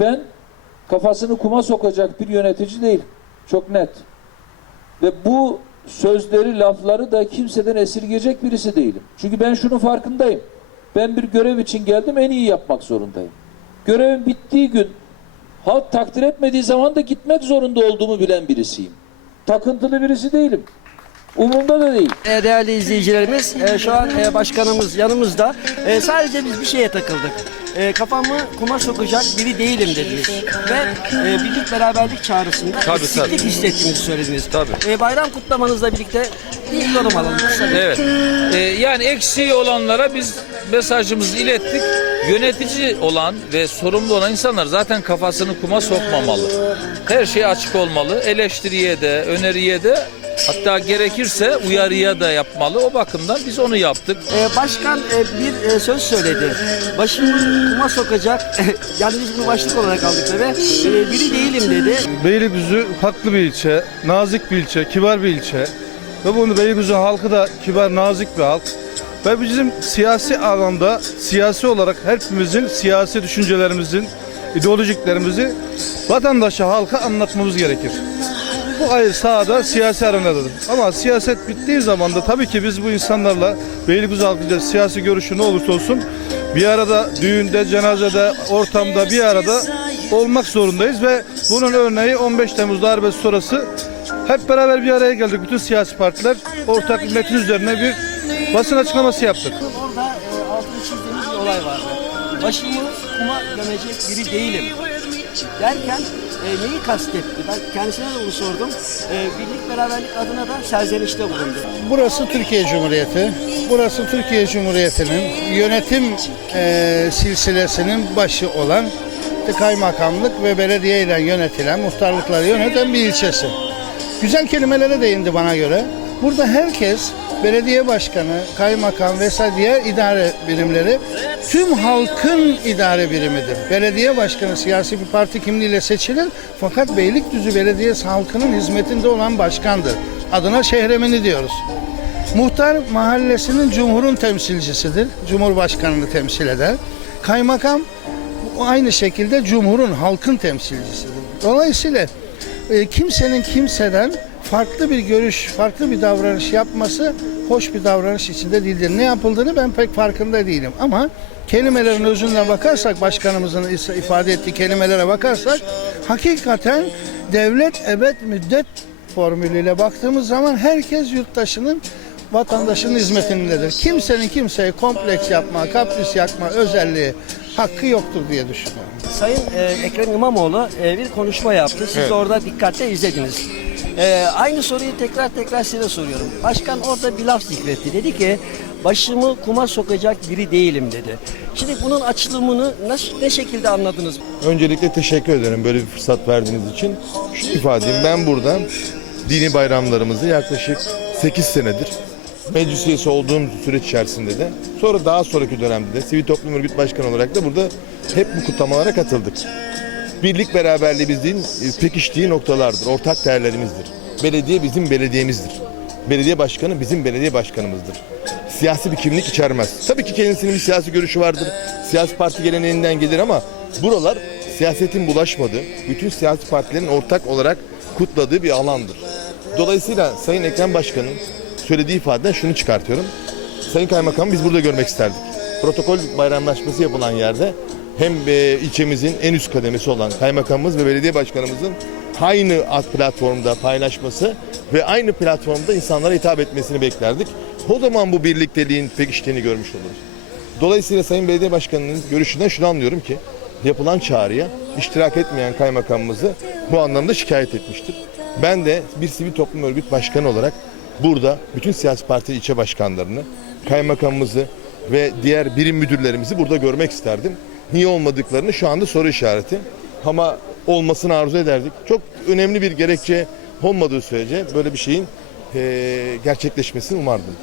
Ben kafasını kuma sokacak bir yönetici değilim. Çok net. Ve bu sözleri, lafları da kimseden esirgeyecek birisi değilim. Çünkü ben şunun farkındayım. Ben bir görev için geldim, en iyi yapmak zorundayım. Görevin bittiği gün, halk takdir etmediği zaman da gitmek zorunda olduğumu bilen birisiyim. Takıntılı birisi değilim. Umurumda da değil. E, Değerli izleyicilerimiz, e, şu an e, başkanımız yanımızda. Sadece biz bir şeye takıldık. E, Kafamı kuma sokacak biri değilim dediniz. Ve e, birlik beraberlik çağrısında Tabii, eksiklik tabii. hissettiğinizi söylediniz. Tabii. E, Bayram kutlamanızla birlikte bir yorum alalım. kısa bir- Evet. Ee, yani eksiği olanlara biz mesajımızı ilettik. Yönetici olan ve sorumlu olan insanlar zaten kafasını kuma sokmamalı. Her şey açık olmalı. Eleştiriye de, öneriye de hatta gerekirse uyarıya da yapmalı. O bakımdan biz onu yaptık. E, Başkan e, bir e, söz söyledi. Başımı kuma sokacak, yani biz bunu başlık olarak aldık ve e, biri değilim dedi. Beylikdüzü farklı bir ilçe, nazik bir ilçe, kibar bir ilçe. Ve bunu Beylikdüzü halkı da kibar, nazik bir halk. Ve bizim siyasi alanda, siyasi olarak hepimizin siyasi düşüncelerimizin, ideolojiklerimizi vatandaşa, halka anlatmamız gerekir. Bu ayrı sahada siyasi arenadadır. Ama siyaset bittiği zaman da tabii ki biz bu insanlarla Beylikdüzü halkıyla siyasi görüşü ne olursa olsun bir arada düğünde, cenazede, ortamda bir arada olmak zorundayız ve bunun örneği 15 Temmuz darbesi sonrası hep beraber bir araya geldik. Bütün siyasi partiler ortak metin üzerine bir basın açıklaması yaptık. Orada e, altını çizdiğimiz bir olay vardı. Başımı kuma gömecek biri değilim. Derken e, neyi kastetti? Ben kendisine de bunu sordum. E, birlik beraberlik adına da serzenişte bulundu. Burası Türkiye Cumhuriyeti. Burası Türkiye Cumhuriyeti'nin yönetim eee silsilesinin başı olan kaymakamlık ve belediye ile yönetilen, muhtarlıkları yöneten bir ilçesi. Güzel kelimelere değindi bana göre. Burada herkes belediye başkanı, kaymakam vesaire diğer idare birimleri tüm halkın idare birimidir. Belediye başkanı siyasi bir parti kimliğiyle seçilir fakat Beylikdüzü Belediyesi halkının hizmetinde olan başkandır. Adına şehremini diyoruz. Muhtar mahallesinin cumhurun temsilcisidir. Cumhurbaşkanını temsil eder. Kaymakam aynı şekilde cumhurun, halkın temsilcisidir. Dolayısıyla e, kimsenin kimseden farklı bir görüş, farklı bir davranış yapması hoş bir davranış içinde değildir. Ne yapıldığını ben pek farkında değilim ama kelimelerin özüne bakarsak, başkanımızın ifade ettiği kelimelere bakarsak hakikaten devlet ebed müddet formülüyle baktığımız zaman herkes yurttaşının vatandaşın hizmetindedir. Kimsenin kimseye kompleks yapma, kapris yapma özelliği hakkı yoktur diye düşünüyorum. Sayın e, Ekrem İmamoğlu e, bir konuşma yaptı. Siz de orada dikkatle izlediniz. E, aynı soruyu tekrar tekrar size soruyorum. Başkan orada bir laf zikretti. Dedi ki başımı kuma sokacak biri değilim dedi. Şimdi bunun açılımını nasıl, ne şekilde anladınız? Öncelikle teşekkür ederim böyle bir fırsat verdiğiniz için. Şunu ifade edeyim ben burada dini bayramlarımızı yaklaşık 8 senedir meclis üyesi olduğum süreç içerisinde de sonra daha sonraki dönemde de sivil toplum örgüt başkanı olarak da burada hep bu kutlamalara katıldık. Birlik beraberliği bizim e, pekiştiği noktalardır, ortak değerlerimizdir. Belediye bizim belediyemizdir. Belediye başkanı bizim belediye başkanımızdır. Siyasi bir kimlik içermez. Tabii ki kendisinin bir siyasi görüşü vardır. Siyasi parti geleneğinden gelir ama buralar siyasetin bulaşmadığı, bütün siyasi partilerin ortak olarak kutladığı bir alandır. Dolayısıyla Sayın Ekrem Başkan'ın söylediği ifadeden şunu çıkartıyorum. Sayın Kaymakam biz burada görmek isterdik. Protokol bayramlaşması yapılan yerde hem e, ilçemizin en üst kademesi olan kaymakamımız ve belediye başkanımızın aynı platformda paylaşması ve aynı platformda insanlara hitap etmesini beklerdik. O zaman bu birlikteliğin pekiştiğini görmüş oluruz. Dolayısıyla Sayın Belediye Başkanı'nın görüşünden şunu anlıyorum ki yapılan çağrıya iştirak etmeyen kaymakamımızı bu anlamda şikayet etmiştir. Ben de bir sivil toplum örgüt başkanı olarak burada bütün siyasi parti ilçe başkanlarını, kaymakamımızı ve diğer birim müdürlerimizi burada görmek isterdim. Niye olmadıklarını şu anda soru işareti ama olmasını arzu ederdik. Çok önemli bir gerekçe olmadığı sürece böyle bir şeyin gerçekleşmesini umardım.